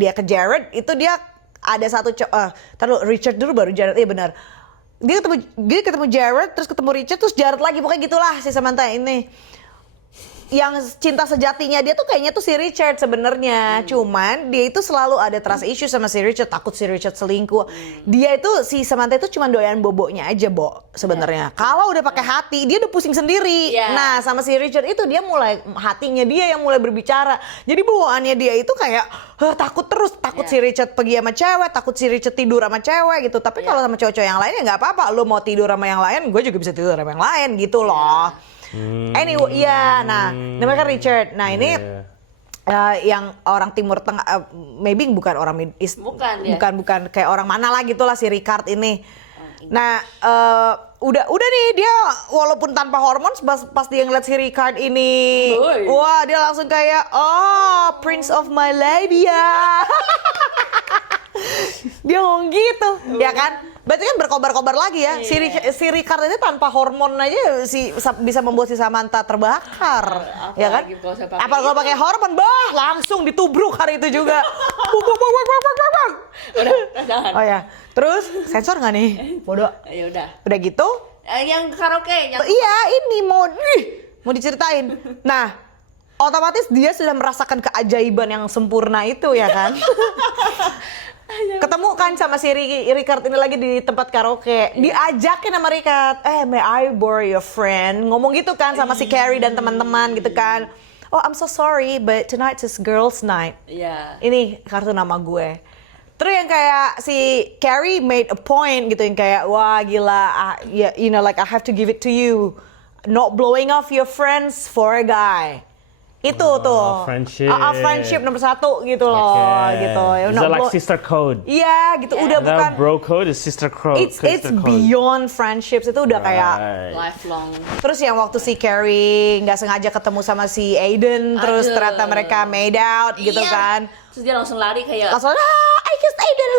dia ke Jared itu dia ada satu Richard dulu baru Jared, iya benar. Dia ketemu Jared, terus ketemu Richard, terus Jared lagi, pokoknya gitulah si Samantha ini. Yang cinta sejatinya dia tuh kayaknya tuh si Richard sebenarnya. Cuman dia itu selalu ada trust issue sama si Richard, takut si Richard selingkuh. Dia itu si Samantha itu cuma doyan bobonya aja, sebenarnya. Kalau udah pakai hati, dia udah pusing sendiri. Nah, sama si Richard itu dia mulai hatinya dia yang mulai berbicara. Jadi bawaannya dia itu kayak takut si Richard pergi sama cewek, takut si Richard tidur sama cewek gitu. Tapi kalau sama cowok-cowok yang lain ya nggak apa-apa. Lu mau tidur sama yang lain, gue juga bisa tidur sama yang lain gitu loh. Anyway, namanya kan Richard. Nah, ini yang orang Timur Tengah, maybe bukan orang Middle East, bukan kayak orang mana lah gitulah si Richard ini. Nah, udah nih dia walaupun tanpa hormon, pas dia ngeliat si Richard ini, wah dia langsung kayak Prince of my labia. Dia ngomong gitu, ya kan? Berarti kan berkobar-kobar lagi ya. Si Ricard ini tanpa hormon aja bisa membuat si Samantha terbakar. Ya kan? Apalagi kalau pakai hormon, langsung ditubruk hari itu juga. Udah, jangan. Oh ya. Terus sensor nggak nih? Bodoh. Ya udah. Udah gitu? Yang karaoke, yang Iya, ini mau diceritain. Nah, otomatis dia sudah merasakan keajaiban yang sempurna itu ya kan? Ketemu kan sama si Ricard ini lagi di tempat karaoke. Diajakin sama Ricard, may I borrow your friend? Ngomong gitu kan sama si Carrie dan teman-teman gitu kan. Oh, I'm so sorry, but tonight is girls' night. Iya. Ini kartu nama gue. Terus yang kayak si Carrie made a point gitu, yang kayak wah gila, you know, like I have to give it to you, not blowing off your friends for a guy. Itu tuh friendship nomor 1 gitu loh, gitu. Is that like sister code? Iya, gitu. Udah bukan bro code, is sister code. It's beyond friendships, itu udah kayak lifelong. Terus yang waktu si Carrie nggak sengaja ketemu sama si Aiden, terus ternyata mereka made out gitu kan. Terus dia langsung lari kayak I kissed Aiden.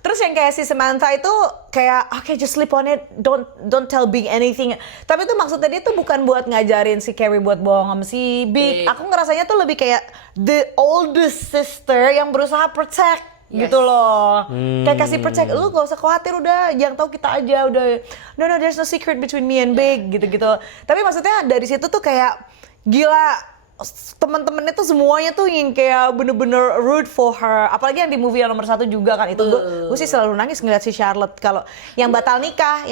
Terus yang kayak si Samantha itu kayak okay, just sleep on it, don't tell Big anything. Tapi itu maksudnya dia tuh bukan buat ngajarin si Carrie buat bohong sama si Big. Aku ngerasanya tuh lebih kayak the oldest sister yang berusaha protect gitu loh. Kayak kasih protect, lu gak usah khawatir, udah yang tahu kita aja, udah no there's no secret between me and Big gitu-gitu. Tapi maksudnya dari situ tuh kayak gila, teman-teman itu semuanya tuh yang kayak bener-bener root for her. Apalagi yang di movie yang nomor 1 juga kan, itu gue sih selalu nangis ngeliat si Charlotte kalau yang batal nikah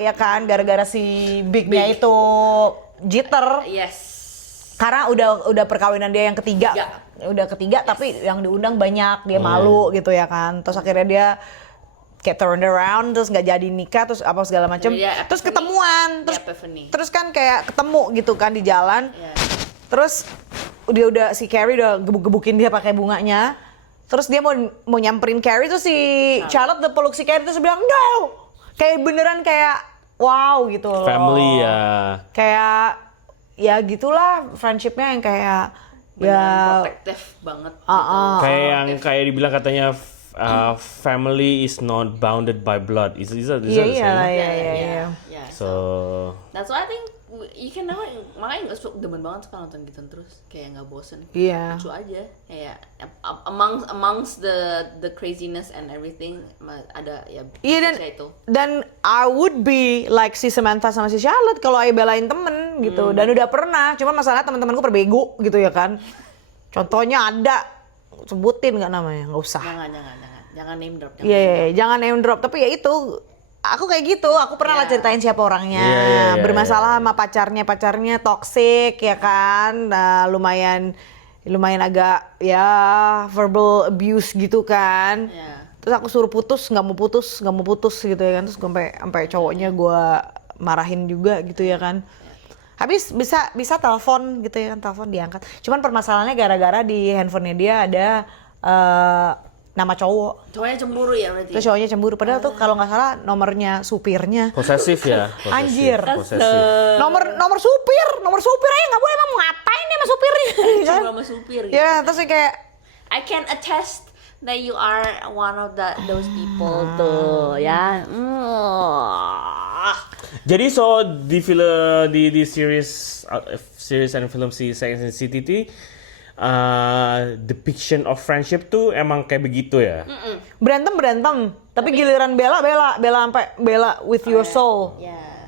ya kan, gara-gara si Big-nya itu jitter. yes. Karena udah perkawinan dia yang ketiga. Udah ketiga tapi yang diundang banyak, dia malu gitu ya kan. Terus akhirnya dia kayak turned around, terus nggak jadi nikah, terus apa segala macam. Terus ketemuan, terus kan kayak ketemu gitu kan di jalan. Terus dia udah si Carrie udah gebuk-gebukin dia pakai bunganya. Terus dia mau nyamperin Carrie, terus si Charlotte udah peluk si Carrie, terus bilang no. Kayak beneran kayak wow gitu loh. Family ya. Kayak ya gitulah friendshipnya yang kayak Protektif banget. Kayak yang kayak dibilang katanya family is not bounded by blood. Is that the same? Iya. So that's why I think you can never, makanya nggak suka, demen banget suka nonton gitu terus kayak nggak bosen. Iya. Lucu aja kayak amongst the craziness and everything ada ya. Iya, dan I would be like si Samantha sama si Charlotte kalau I belain temen gitu. Dan udah pernah, cuma masalah teman-temanku perbego gitu ya kan. Contohnya ada, sebutin nggak namanya, nggak usah. Jangan name drop. Iya, jangan name drop. Tapi ya itu, aku kayak gitu. Aku pernah lah ceritain siapa orangnya. Bermasalah sama pacarnya toxic ya kan. Lumayan agak ya verbal abuse gitu kan. Terus aku suruh putus, nggak mau putus gitu ya kan. Terus sampai cowoknya gue marahin juga gitu ya kan. Habis bisa telepon gitu ya kan, telepon diangkat. Cuman permasalahannya gara-gara di handphonenya dia ada nama cowok. Cowoknya cemburu ya berarti? Terus cowoknya cemburu, padahal tuh kalau nggak salah nomornya supirnya. Posesif ya? Anjir. Posesif. Nomor supir aja nggak boleh, emang mau ngapain ya sama supirnya? Cemburu sama supir gitu. Ya, terus kayak I can attest that you are one of those people tuh ya. Jadi so di series and film si Sex and the City depiction of friendship tuh emang kayak begitu ya. berantem tapi giliran bela sampai bela with your soul.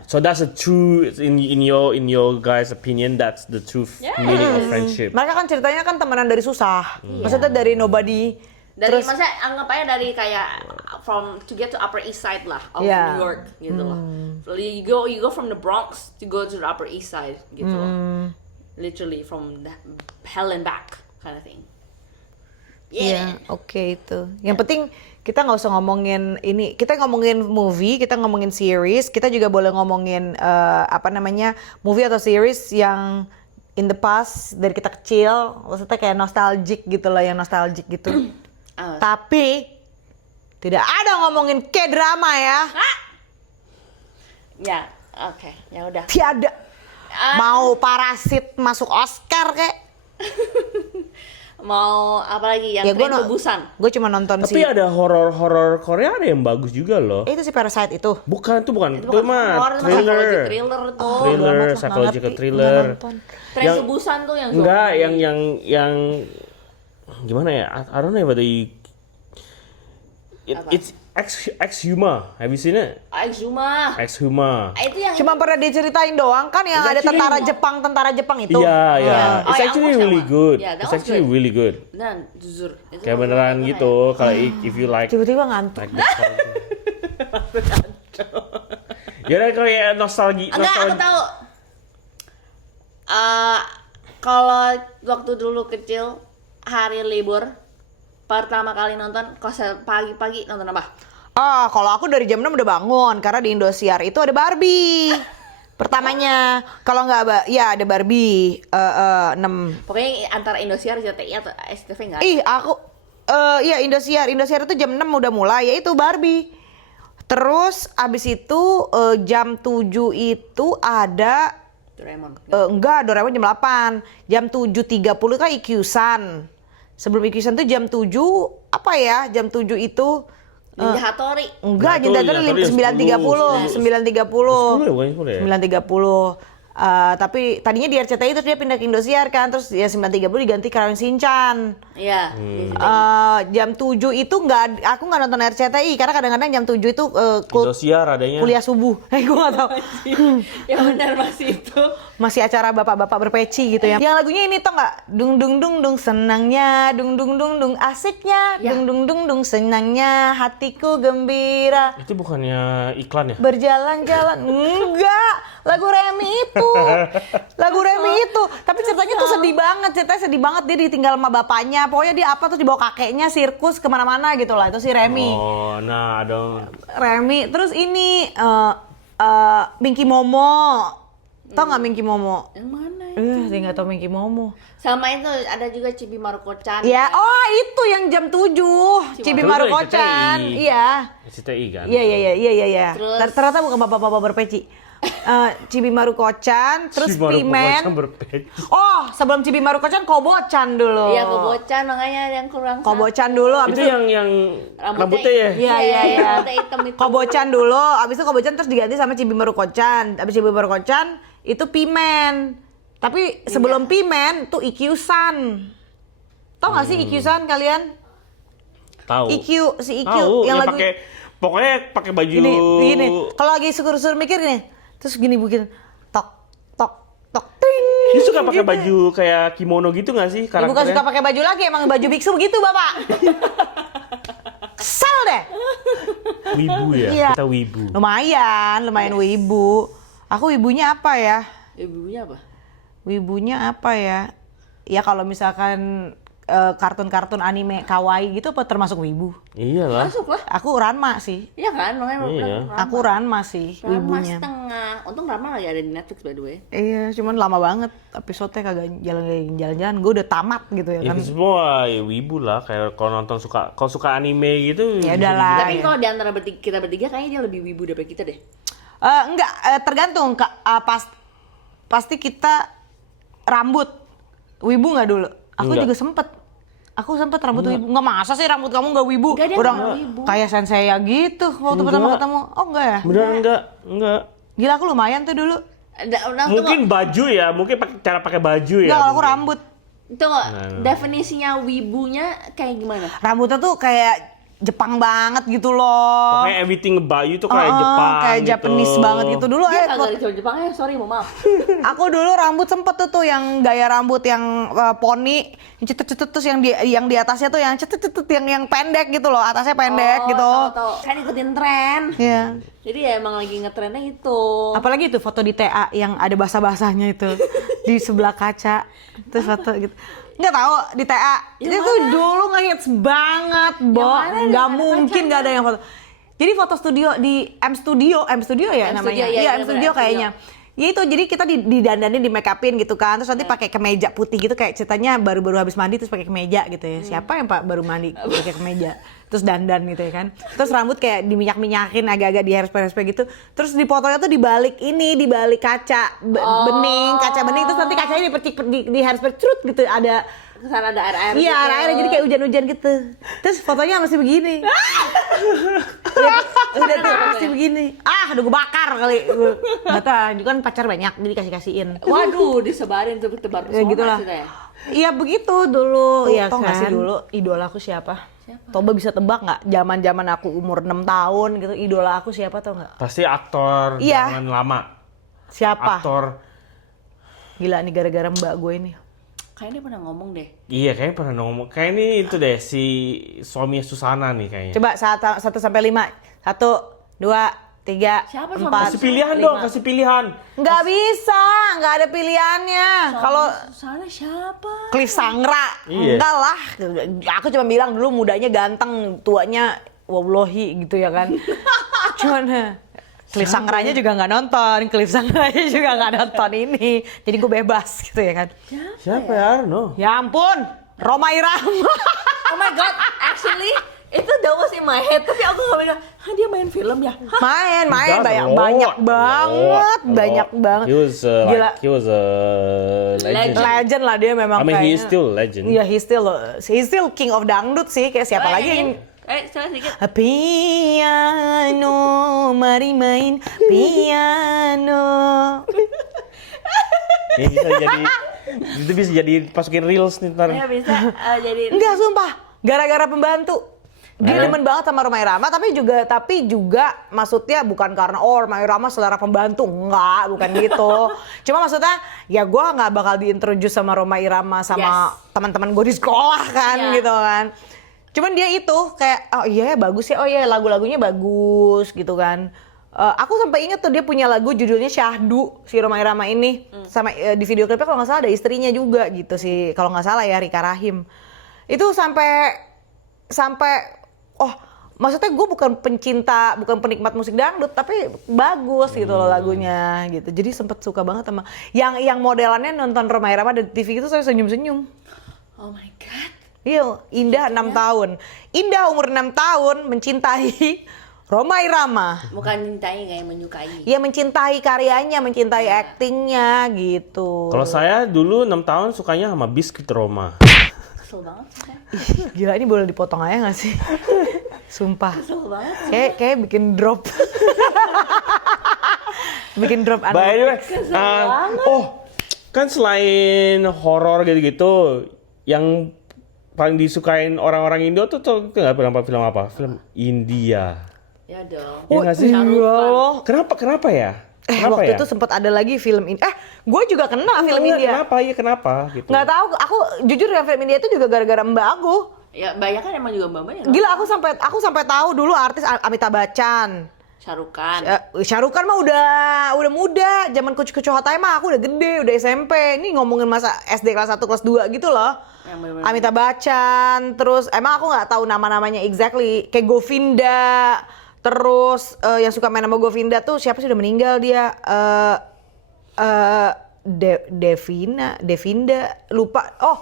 So that's a true in your guys opinion, that's the true meaning of friendship. Mereka kan ceritanya kan temenan dari susah. Maksudnya dari nobody. Dari maksudnya anggap aja dari kayak from to get to Upper East Side lah of New York gitu loh. You go from the Bronx to go to the Upper East Side gitu loh. Literally from the hell and back kind of thing. Iya, oke itu. Yang penting kita nggak usah ngomongin ini. Kita ngomongin movie, kita ngomongin series. Kita juga boleh ngomongin movie atau series yang in the past dari kita kecil. Maksudnya kayak nostalgic gitu lah, yang nostalgic gitu. Tapi tidak ada ngomongin K-drama ya. Ya, oke, ya udah. Tiada. Mau Parasit masuk Oscar kek? Mau apa lagi yang Ya, Train to Busan? Gue cuma nonton Tapi ada horor Korea ada yang bagus juga loh. itu si Parasite itu. Bukan, itu bukan. Itu bukan mah horror, itu mah thriller. thriller tuh. Thriller, Nggak psychological ngerti, thriller. nggak nonton. Train to Busan tuh yang Enggak, zombie. yang gimana ya? I don't know whether Apa? it's Exhuma. Have you seen it? Exhuma. Exhuma. Itu yang Cuma pernah diceritain doang kan yang ada tentara Jepang itu. Iya, iya. Oh, It's yang actually Amos really sama. good. Yeah, that It's was actually good. really good. beneran jujur. Itu Kayak beneran kayak- gitu. Kalau if you like Tiba-tiba ngantuk. like the song. Ya udah kayak nostalgia. Enggak, aku tahu. Kalau waktu dulu kecil hari libur pertama kali nonton pagi-pagi nonton apa? Kalau aku dari jam 6 udah bangun karena di Indosiar itu ada Barbie. Pertamanya, kalau nggak ya ada Barbie 6. Pokoknya antara Indosiar, RCTI atau SCTV enggak? Iya Indosiar itu jam 6 udah mulai yaitu Barbie. Terus abis itu jam 7 itu ada Doraemon. enggak, Doraemon jam 8. Jam 7.30 kan Ikyusan. Sebelum Ikyusan tuh jam 7 apa ya? Jam 7 itu Ninja Hattori. enggak, Ninja Ninja Hattori Hattori jam 9.30. 10 ya, bukan 10 ya? 9.30. Tapi tadinya di RCTI terus dia pindah ke Indosiar kan, terus ya 9.30 diganti Karawan Shinchan. Iya. Jam 7 itu aku nggak nonton RCTI karena kadang-kadang jam 7 itu Indosiar adanya. kuliah subuh. Gue nggak tahu. Ya benar masih itu. Masih acara bapak-bapak berpeci gitu ya. Yang lagunya ini tau nggak? Dung dung dung dung senangnya, dung dung dung dung asiknya, Ya. dung dung dung dung senangnya, hatiku gembira. Itu bukannya iklan ya? Berjalan-jalan. Enggak, lagu Remi itu. Lagu Remi itu. Tapi ceritanya tuh sedih banget. Ceritanya sedih banget, dia ditinggal sama bapaknya. Pokoknya dia apa tuh dibawa kakeknya sirkus kemana-mana gitu lah. Itu si Remi. Oh, nah ada. Remi. Terus ini Minky Momo. Tau nggak Minky Momo? Yang mana ya? Dia nggak tau Minky Momo. Sama itu ada juga Chibi Maruko-chan. Ya, itu yang jam 7. Cibi Itu Maruko-chan. RCTI. Iya. SCTI kan? Iya. Terus- Ternyata bukan bapak-bapak berpeci. Cibi Maruko-chan, terus Pimen. Sebelum Cibi Maruko-chan Kobo-chan dulu. Iya, Kobo-chan makanya yang kurang Kobo-chan dulu, abis Itu itu yang rambutnya ya? Iya. Rambutnya hitam itu. Kobo-chan dulu, abis itu Kobo-chan terus diganti sama Cibi Maruko-chan. Abis Cibi Maruko-chan itu Pimen. Tapi sebelum Pimen tuh Ikyusan. Tau gak sih Ikyusan kalian? Tahu. Si IQ Tahu, yang yang lagu pokoknya pakai baju gini. Kalau lagi sukur-sukur mikir nih, terus gini bikin tok tok tok ting. Dia suka pakai baju kayak kimono gitu nggak sih Ya, bukan karakternya? suka pakai baju lagi, emang baju biksu begitu, Bapak. Kesel deh. Wibu ya? Iya. Kita wibu. Lumayan wibu. Aku wibunya apa ya? Ibunya apa? Wibunya apa ya? Ya kalau misalkan kartun-kartun anime kawaii gitu apa termasuk wibu? Iyalah. Masuk lah. Aku Ranma sih. Iya kan? Makanya Iya. Aku Ranma sih Rama wibunya. setengah. Untung Rama lagi ada di Netflix by the way. Iya, cuman lama banget episode-nya kagak jalan-jalan. Gue udah tamat gitu ya Ya kan. semua ya, wibu lah. Kayak kalau suka anime gitu. Ya bisa udahlah. Tapi ya. kalau di antara kita bertiga kayaknya dia lebih wibu daripada kita deh. Enggak, tergantung pasti kita rambut wibu nggak dulu? Aku Enggak. juga sempet rambut wibu. Nggak, masa sih rambut kamu nggak wibu? Enggak, dia Udah nggak wibu. kayak sensei ya gitu waktu Enggak. pertama ketemu. Oh enggak ya? Beneran enggak. Gila, aku lumayan tuh dulu. Mungkin baju ya, mungkin cara pakai baju ya. Enggak, kalau aku mungkin. rambut. Tunggu, definisinya wibunya kayak gimana? Rambutnya tuh kayak Jepang banget gitu loh. Pokoknya everything about you tuh kayak Jepang Kayak gitu. Japanese banget gitu dulu. Dia kagak di Jepangnya, sorry mau maaf. Aku dulu rambut sempet tuh yang gaya rambut yang poni, yang cetet-cetet terus yang di atasnya tuh yang cetet-cetet yang pendek gitu loh, atasnya pendek gitu. Tahu. Kan ikutin tren. Iya. Jadi ya emang lagi ngetrennya itu. Apalagi itu foto di TA yang ada basah-basahnya itu di sebelah kaca. Terus foto gitu. Nggak tahu di TA. Itu tuh dulu ngehits banget, Bo. mana yang Nggak ada mungkin nggak ada yang foto. Jadi foto studio di M Studio ya M namanya. Studio, iya, M bener, Studio M Studio. kayaknya. Ya itu, jadi kita didandanin, di make upin gitu kan. Terus nanti pakai kemeja putih gitu, kayak ceritanya baru-baru habis mandi terus pakai kemeja gitu ya. Siapa yang Pak baru mandi pakai kemeja? Terus dandan gitu ya kan. Terus rambut kayak diminyak-minyakin agak-agak di hairspray gitu. Terus di fotonya tuh dibalik kaca bening, kaca bening, terus nanti kacanya dipercik di hairspray cerut gitu, ada kesana ada air-air. Iya, gitu. air-air jadi kayak hujan-hujan gitu. Terus fotonya masih begini. udah tuh masih begini. Udah gue bakar kali. Nggak tahu, juga kan pacar banyak, jadi kasih-kasihin. Waduh, disebarin tuh tebar pesona Ya gitulah. sudah ya. Iya begitu dulu. Iya Tau nggak sih kan? dulu idola aku siapa? Toba bisa tebak nggak? Zaman aku umur 6 tahun gitu, idola aku siapa tau nggak? Pasti aktor Iya. zaman lama. Siapa? Aktor. Gila nih gara-gara mbak gue ini. Kayaknya dia pernah ngomong deh. Iya, kayaknya pernah ngomong. Kayak ini itu deh si suaminya Susana nih kayaknya. Coba 1 sampai 5. 1, 2, 3, Siapa suami 4. Kasih pilihan dong, kasih pilihan. Nggak bisa, nggak ada pilihannya. Kalau Susana siapa? Cliff Sangra, Iya. enggak lah. Aku cuma bilang dulu mudanya ganteng, tuanya wallahi gitu ya kan. Cuman Cliff Sangranya juga nggak nonton, Cliff Sangranya juga nggak nonton ini. Jadi gue bebas gitu ya kan. Siapa ya? I don't know. Ya ampun, Rhoma Irama. Oh my god, actually itu that was in my head, tapi aku nggak bilang, dia main film ya? Hah? Main, He does banyak a lot. banget, A lot. banyak banget. Gila. He was a legend. Legend lah dia memang I mean, kayaknya. he is still legend. Iya, he's still king of dangdut sih. Kayak siapa lagi yang Coba sedikit. piano, mari main piano. Ini bisa jadi masukin reels nih ntar. Ya bisa jadi. Enggak, sumpah. Gara-gara pembantu. Dia demen banget sama Rhoma Irama, tapi juga maksudnya bukan karena Rhoma Irama selera pembantu, enggak, bukan gitu. Cuma maksudnya ya gue nggak bakal diintroduce sama Rhoma Irama sama teman-teman gue di sekolah kan, gitu kan. Cuman dia itu kayak oh iya bagus ya, oh iya lagu-lagunya bagus gitu kan. Aku sampai inget tuh dia punya lagu judulnya Syahdu, si Rhoma Irama ini. Sama di video klipnya kalau nggak salah ada istrinya juga gitu sih, kalau nggak salah ya Rika Rahim. Itu sampai maksudnya gue bukan penikmat musik dangdut, tapi bagus gitu loh lagunya gitu. Jadi sempet suka banget sama yang modelannya nonton Rhoma Irama di TV itu saya senyum-senyum. Oh my god. Iya, Indah 6 tahun. Indah umur 6 tahun mencintai Rhoma Irama. Bukan cintai, kayak menyukai. Ya mencintai karyanya, mencintai aktingnya gitu. Kalau saya dulu 6 tahun sukanya sama Biskuit Roma. Kesel banget sih. Gila ini boleh dipotong aja gak sih? Sumpah. Kesel banget. Kayak bikin drop. Bikin drop By the way, kan selain horor gitu-gitu, yang paling disukain orang-orang Indo tuh nggak film apa? Film India. Ya dong. Ya nggak sih? iya loh. Kenapa ya? Kenapa Waktu ya? itu sempat ada lagi film ini. Gue juga kena film India. Kenapa gitu? Nggak tahu, aku jujur ya film India itu juga gara-gara Mbak Aku. Ya banyak kan emang juga mbak-mbak ya. Gila, aku sampai tahu dulu artis Amitabh Bachchan. Syarukan. Syarukan mah udah muda, zaman Kucu-Kucu Hotai mah aku udah gede, udah SMP. Ini ngomongin masa SD kelas 1 kelas 2 gitu loh. Yang bener-bener. Amitabh Bachchan, terus emang aku nggak tahu nama-namanya exactly. Kayak Govinda, terus yang suka main sama Govinda tuh siapa sih, udah meninggal dia? Devinda, lupa. Oh,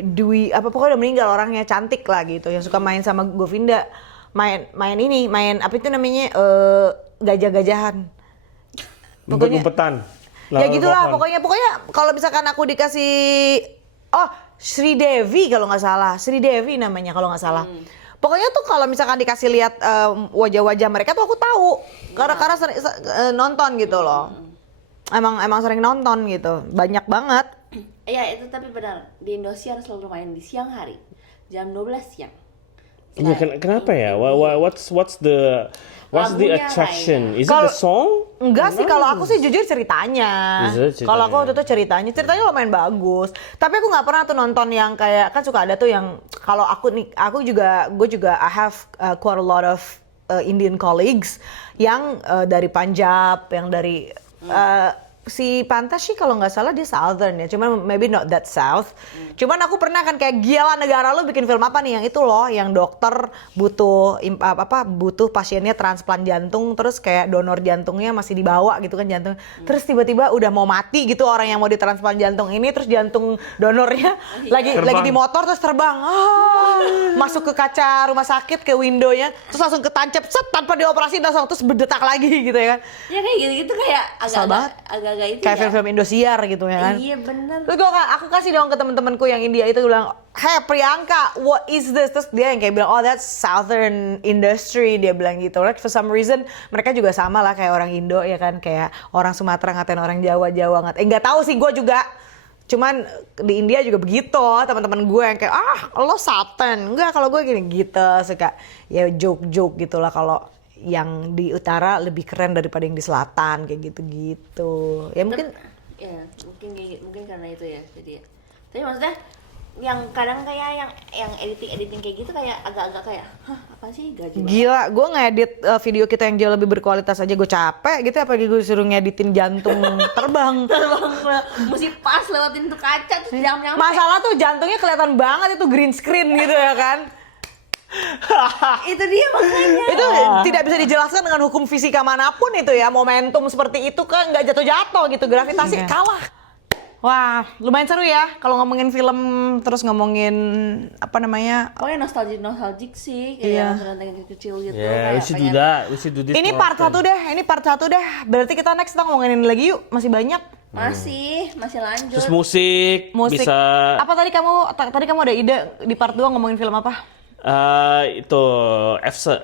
Dwi apa pokoknya udah meninggal orangnya, cantik lah gitu. Yang suka main sama Govinda. Main apa itu namanya, gajah-gajahan. Umpet-umpetan. Ya gitulah pokoknya kalau misalkan aku dikasih Sri Devi kalau nggak salah, Sri Devi namanya kalau nggak salah. Pokoknya tuh kalau misalkan dikasih lihat wajah-wajah mereka tuh aku tahu karena sering nonton gitu loh. Emang sering nonton gitu, banyak banget. Iya itu tapi benar, di Indosiar selalu main di siang hari jam 12 siang. Iya, kenapa ya? What's the Lagunya attraction? lah ya. Is it the song? Enggak sih, kalau aku sih jujur ceritanya. Kalau aku waktu itu ceritanya lumayan bagus. Tapi aku nggak pernah tuh nonton yang kayak, kan suka ada tuh yang kalau gue juga I have quite a lot of Indian colleagues yang dari Punjab, yang dari si Pantas sih kalau nggak salah dia Southern ya, cuman maybe not that South. Cuman aku pernah kan kayak gila negara lu bikin film apa nih, yang itu loh, yang dokter butuh pasiennya transplant jantung, terus kayak donor jantungnya masih dibawa gitu kan jantung, terus tiba-tiba udah mau mati gitu orang yang mau ditransplant jantung ini, terus jantung donornya lagi di motor terus terbang, masuk ke kaca rumah sakit, ke windownya, terus langsung ketancap set tanpa dioperasi langsung terus berdetak lagi gitu ya kan. Ya kayak gitu-gitu kayak agak agak-agak itu Kayak ya. film-film Indosiar gitu ya kan. Iya bener. Terus aku kasih dong ke temen-temenku yang India itu bilang, "Hey Priyanka, what is this?" Terus dia yang kayak bilang, "Oh, that's Southern industry," dia bilang gitu. Like for some reason mereka juga sama lah kayak orang Indo ya kan, kayak orang Sumatera ngatain orang Jawa ngatain. Nggak tahu sih, gue juga. Cuman di India juga begitu, teman-teman gue yang kayak lo Southern. Enggak, kalau gue gini gitu, suka ya joke-joke gitulah kalau yang di utara lebih keren daripada yang di selatan kayak gitu-gitu. Ya mungkin mungkin karena itu ya. Jadi tapi maksudnya yang kadang kayak yang editing kayak gitu kayak agak-agak kayak apa sih gaji banget. Gila, gue ngedit video kita yang jauh lebih berkualitas aja gue capek gitu, apalagi gue suruh ngeditin jantung terbang. Mesti pas lewatin tuh kaca terus nyampe. Masalah tuh jantungnya kelihatan banget itu green screen gitu ya kan. Itu dia makanya. Itu tidak bisa dijelaskan dengan hukum fisika manapun itu ya, momentum seperti itu kan nggak jatuh-jatuh gitu, gravitasi kalah. Wah, lumayan seru ya kalau ngomongin film terus ngomongin apa namanya? Oh ya nostalgic sih kayak nonton kecil gitu. Yeah, kayak we should do pengen- that. We should do this. Ini more part often. 1 deh. Berarti kita next kita ngomongin lagi yuk, masih banyak. Masih lanjut. Terus musik, Musik. bisa Apa tadi kamu ada ide di part 2 ngomongin film apa? itu Efse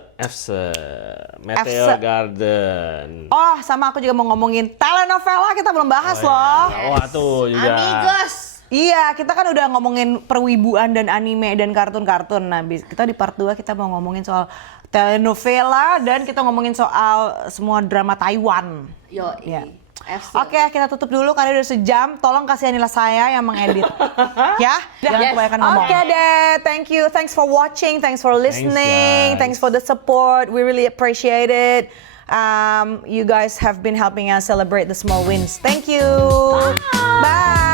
Meteor Efse. Garden. Oh, sama aku juga mau ngomongin telenovela, kita belum bahas loh. Wah tuh juga. Amigos. Iya, kita kan udah ngomongin perwibuan dan anime dan kartun-kartun. Nah, kita di part 2 kita mau ngomongin soal telenovela dan kita ngomongin soal semua drama Taiwan. Yo, Iya. FC. Oke, kita tutup dulu karena udah sejam. Tolong kasihanilah saya yang mengedit. Ya? Jangan Yes. kebanyakan ngomong. Oke deh, thank you. Thanks for watching, thanks for listening, guys. thanks for the support. We really appreciate it. You guys have been helping us celebrate the small wins. Thank you. Bye.